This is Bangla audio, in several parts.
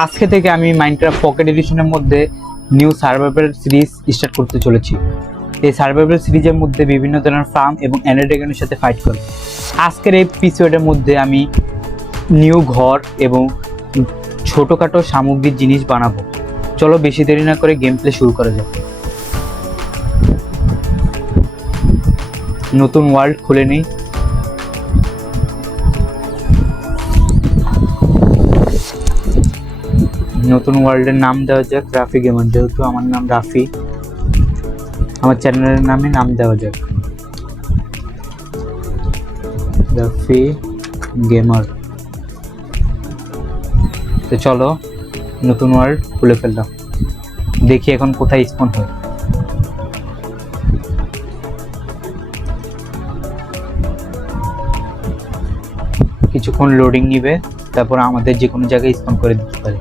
আজকে থেকে আমি মাইনক্রাফট পকেট এডিশনের মধ্যে নিউ সার্ভাইভাল সিরিজ স্টার্ট করতে চলেছি। এই সার্ভাইভাল সিরিজের মধ্যে বিভিন্ন ধরনের ফার্ম এবং এন্ডার ড্রাগনের সাথে ফাইট করব। আজকের এই এপিসোডের মধ্যে আমি নিউ ঘর এবং ছোটোখাটো সামগ্রীর জিনিস বানাবো। চলো বেশি দেরি না করে গেম প্লে শুরু করা যাক। নতুন ওয়ার্ল্ড খুলে নিই। নতুন ওয়ার্ল্ডের নাম দেওয়া যাক রাফি গেমার, যেহেতু আমার নাম রাফি, আমার চ্যানেলের নামে নাম দেওয়া যাক রাফি গেমার। তো চলো নতুন ওয়ার্ল্ড খুলে ফেললাম, দেখি এখন কোথায় স্পন হয়। কিছুক্ষণ লোডিং নিবে, তারপর আমাদের যে কোনো জায়গায় স্পন করে দিতে পারে।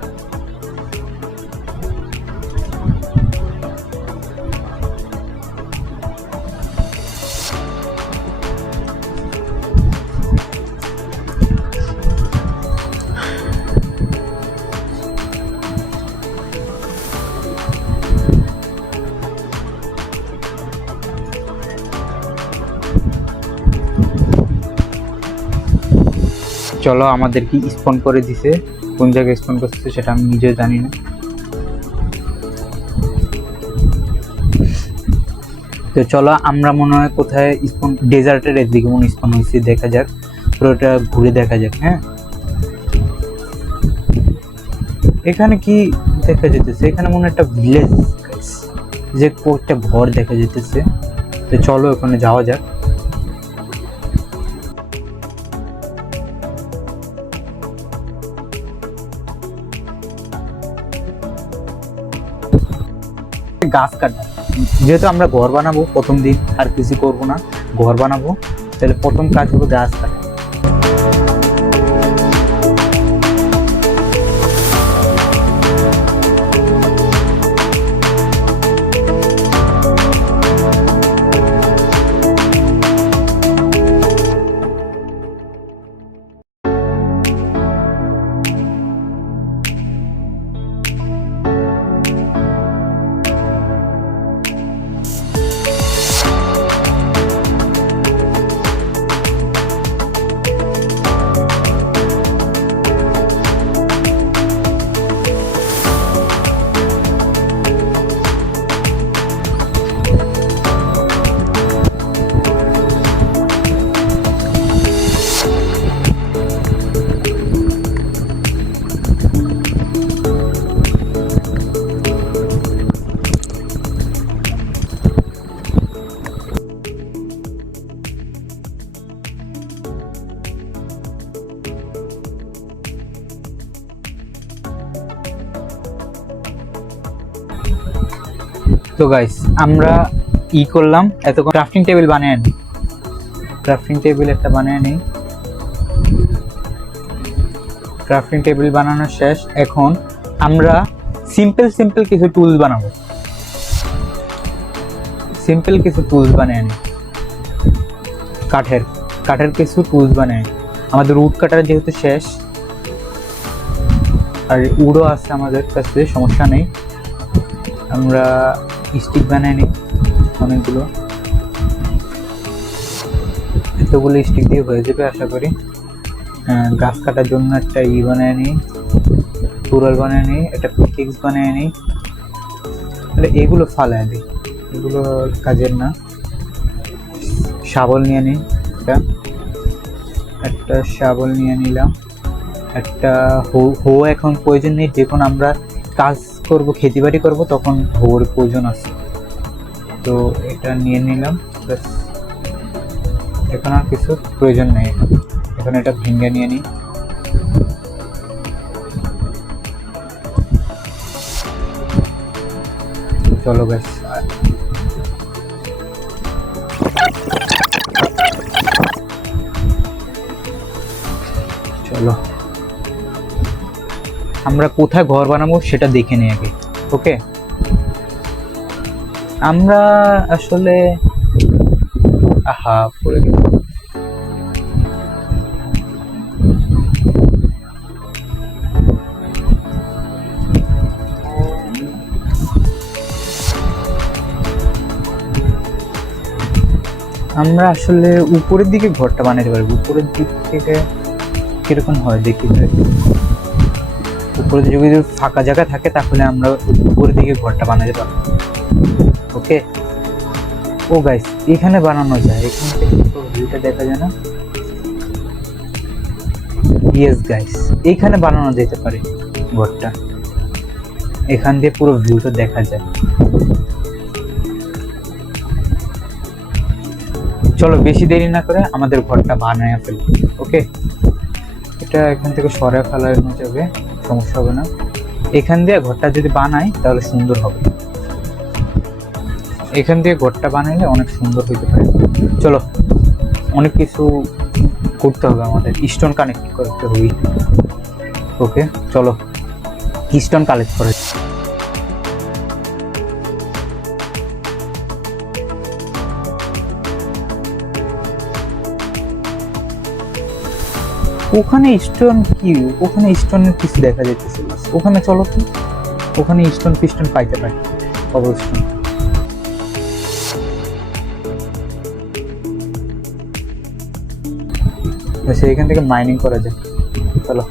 চলো আমাদের কি স্পন করে দিছে, কোন জায়গায় স্পন করছে সেটা আমি নিজেও জানি না। তো চলো আমরা মনে হয় কোথায় স্পন, ডেজার্টের এদিকে মনে স্পন হয়েছে, দেখা যাক, পুরোটা ঘুরে দেখা যাক। হ্যাঁ, এখানে কি দেখা যেতেছে? এখানে মনে একটা ভিলেজ, যে একটা ঘর দেখা যেতেছে। তো চলো ওখানে যাওয়া যাক। গাছ কাটা, যেহেতু আমরা ঘর বানাবো প্রথম দিন, আর কিছু করবো না, ঘর বানাবো, তাহলে প্রথম কাজ হলো গাছ কাটা। তো গাইস আমরা করলাম এতক্ষণ, ক্রাফটিং টেবিল বানিয়ে নিই। ক্রাফটিং টেবিল একটা বানিয়ে নিই। ক্রাফটিং টেবিল বানানো শেষ। এখন আমরা সিম্পল কিছু টুলস বানাবো। সিম্পল কিছু টুলস বানিয়ে নিই, কাঠের কিছু টুলস বানিয়ে। আমাদের উড কাটার যেহেতু শেষ, আর উডও আছে আমাদের কাছে, সমস্যা নেই। আমরা স্টিক বানিয়ে নিই অনেকগুলো, এতগুলো স্টিক দিয়ে হয়ে যাবে আশা করি। গাছ কাটার জন্য একটা বানিয়ে নিই, টুরাল বানিয়ে নিই, একটা পিকেক্স বানিয়ে নিই। তাহলে এগুলো ফালায় দিই, এগুলো কাজের না। শাবল নিয়ে নিই, একটা শাবল নিয়ে নিলাম। একটা হো এখন প্রয়োজন নেই, যখন আমরা কাজ করব, খেতিবাড়ি করব, তখন হোর প্রয়োজন আছে। তো এটা নিয়ে নিলাম, ব্যাস। এখন আর কিছু প্রয়োজন নেই। এখন এটা ভেঙে নিয়ে নিই। চলো ব্যাস, চলো আমরা কোথায় ঘর বানাবো সেটা দেখে নিই আগে। ওকে, আমরা আসলে পড়ে গেল। আমরা আসলে উপরের দিকে ঘরটা বানাতে পারবো। উপরের দিক থেকে কিরকম হয় দেখি ভাই। উপরে যদি ফাঁকা জায়গা থাকে তাহলে আমরা উপরের দিকে ঘরটা বানাতে পারবো। ওকে, ও গাইস এখানে বানানো যায়, এখান থেকে তো ভিউটা দেখা যায় না। ইয়েস গাইস, এইখানে বানানো যেতে পারে ঘরটা, এখান দিয়ে পুরো ভিউটা দেখা যায়। চলো বেশি দেরি না করে আমাদের ঘরটা বানায় ফেলি। ওকে, এটা এখান থেকে সরে ফেলানো যাবে, সমস্যা হবে না। এখান দিয়ে ঘরটা যদি বানাই তাহলে সুন্দর হবে, এখান দিয়ে ঘরটা বানাইলে অনেক সুন্দর হইতে পারে। চলো, অনেক কিছু করতে হবে আমাদের, স্টোন কানেক্ট করতে হবে। ওকে চলো স্টোন কালেক্ট করে। ওখানে স্টোন কি, ওখানে স্টোনের কিছু দেখা যাইতেছে, ওখানে চলো তো, ওখানে স্টোন পিস্টোন পাইতে পারি অবশ্যই। আচ্ছা এখান থেকে মাইনিং করা যায়, চলো।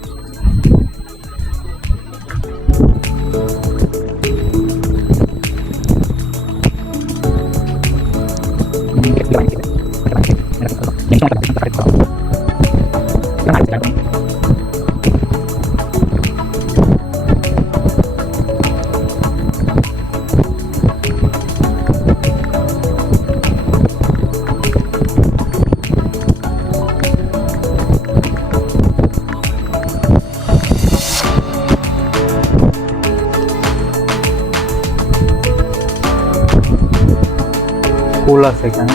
কোল আছে এখানে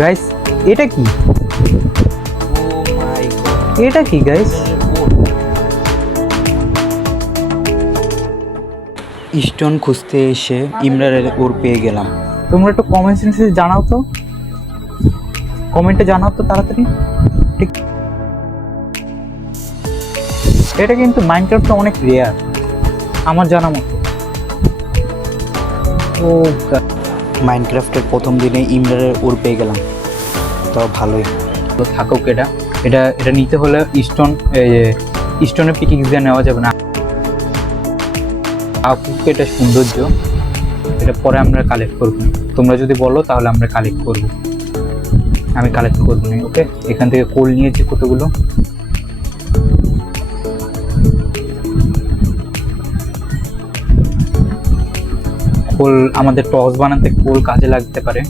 গাইস, এটা কি? এটা কি গাইস? স্টোন খুঁজতে এসে ইমরানের ওর পেয়ে গেলাম। তোমরা একটু কমেন্ট সেকশনে জানাও তো, কমেন্টে জানাও তো তাড়াতাড়ি। ঠিক, এটা কিন্তু মাইনক্রাফটে অনেক রেয়ার আমার জানা মতো। ও মাইনক্রাফটের প্রথম দিনে ইমরানের ওর পেয়ে গেলাম, তাও ভালোই। তো থাকুক, এটা এটা এটা নিতে হলে স্টোন, স্টোনের পিকিংস দিয়ে নেওয়া যাবে না। আপুকে এটা সৌন্দর্য, এটা পরে আমরা কালেক্ট করবো। তোমরা যদি বলো তাহলে আমরা কালেক্ট করবো, আমি কালেক্ট করবো না। ওকে, এখান থেকে কোল নিয়েছি কতগুলো। কোল আমাদের টস বানাতে কোল কাজে লাগতে পারে।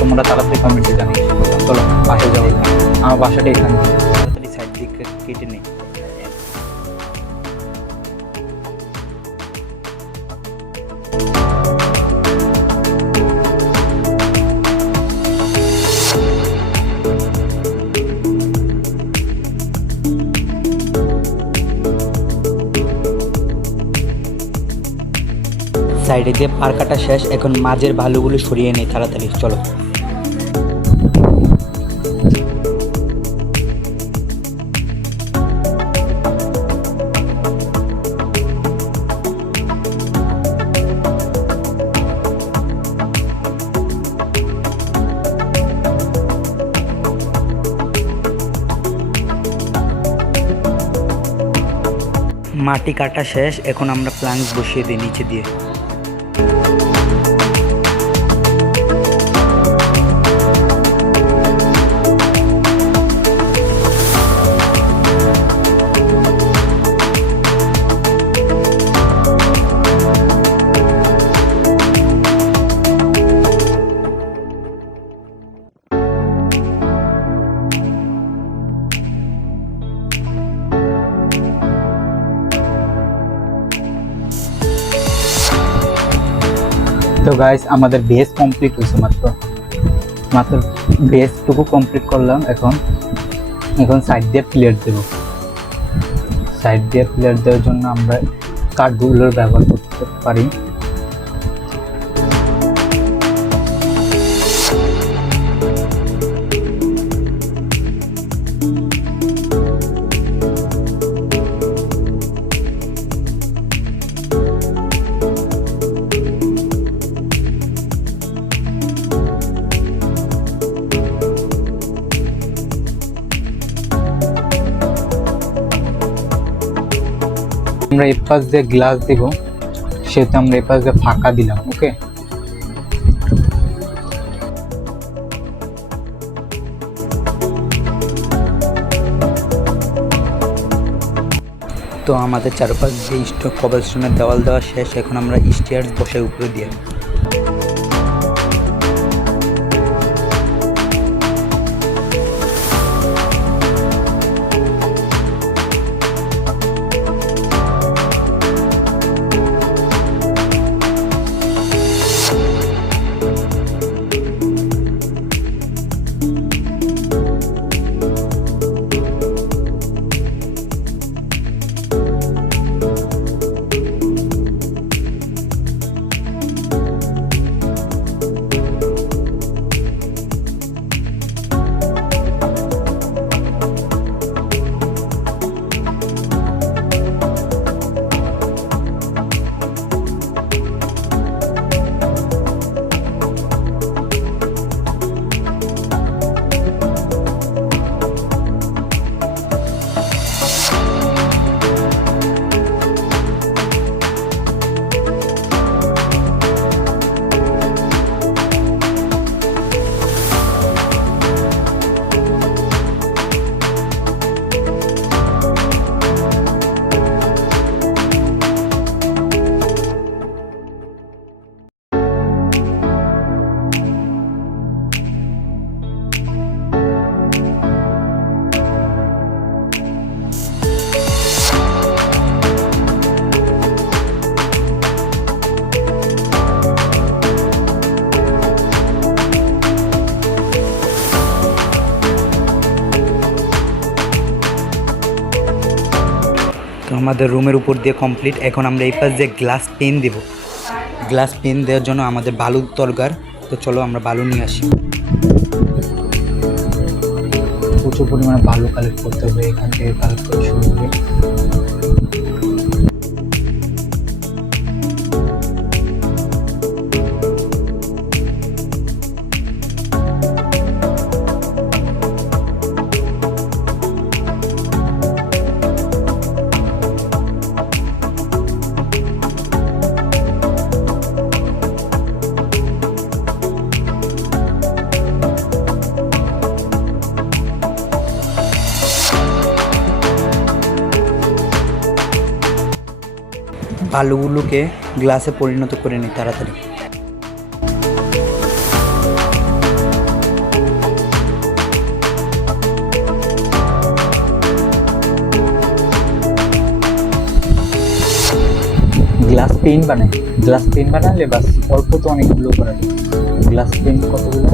তোমরা তাড়াতাড়ি কমেন্টে জানিয়ে চলো বাসায় যাবো। আমার বাসাটা এখানে, তাড়াতাড়ি সাইড দিকে কেটে নেই। সাইডে দিয়ে পার কাটা শেষ, এখন মাঝের ভালুগুলো সরিয়ে নেই তাড়াতাড়ি, চলো। মাটি কাটা শেষ, এখন আমরা প্ল্যাঙ্ক বসিয়ে দিই নিচে দিয়ে। তো গাইস আমাদের বেস কমপ্লিট হয়েছে, মাত্র বেসটুকু কমপ্লিট করলাম। এখন সাইড দিয়ে প্লেট দেবো। সাইড দিয়ে ফ্লেয়ার দেওয়ার জন্য আমরা কাঠগুলোর ব্যবহার করতে পারি। আমরা এই পাশ দিয়ে গ্লাস দিব, সেহেতু আমরা এই পাশ দিয়ে ফাঁকা দিলাম। ওকে, তো আমাদের চারপাশ দিয়ে কবলস্টোনের দেওয়াল দেওয়া শেষ। এখন আমরা স্টেয়ার্স বসাই উপরে দিয়ে। তো আমাদের রুমের উপর দিয়ে কমপ্লিট। এখন আমরা এই পাশ দিয়ে গ্লাস পেন দেব। গ্লাস পেন দেওয়ার জন্য আমাদের বালুর দরকার। তো চলো আমরা বালু নিয়ে আসি। প্রচুর পরিমাণে বালু কালেক্ট করতে হবে, এখান থেকে কালেক্ট করে শুরু করে। বালুগুলোকে গ্লাসে পরিণত করে নিই তাড়াতাড়ি। গ্লাস পেন বানাই, গ্লাস পেন বানালে বাস অল্প তো অনেকগুলো করা যায়। গ্লাস পেন কতগুলো,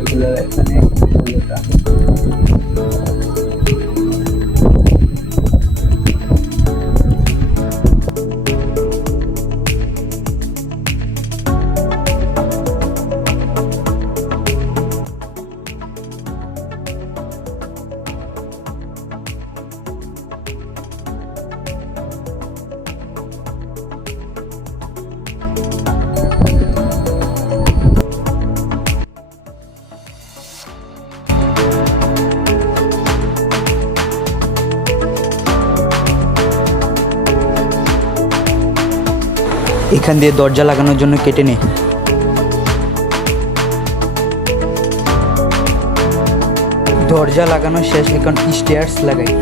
এগুলো এখানে 16টা। এখান দিয়ে দরজা লাগানোর জন্য কেটে নে। দরজা লাগানো শেষ, এখন স্টেয়ার্স লাগাই।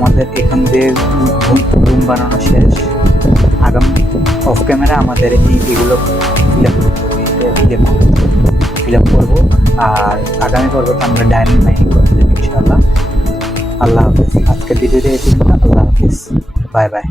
আমাদের এখান দিয়ে রুম বানানো শেষ। আগামী অফ ক্যামেরা আমাদের এগুলো ফিল আপ করবো। আর আগামী পর্বতে আমরা ডায়মন্ড মাইনিং করতে যাবো ইনশাআল্লাহ। আল্লাহ হাফেজ। আজকের ভিডিওতে এই পর্যন্ত। আল্লাহ হাফেজ, বাই বাই।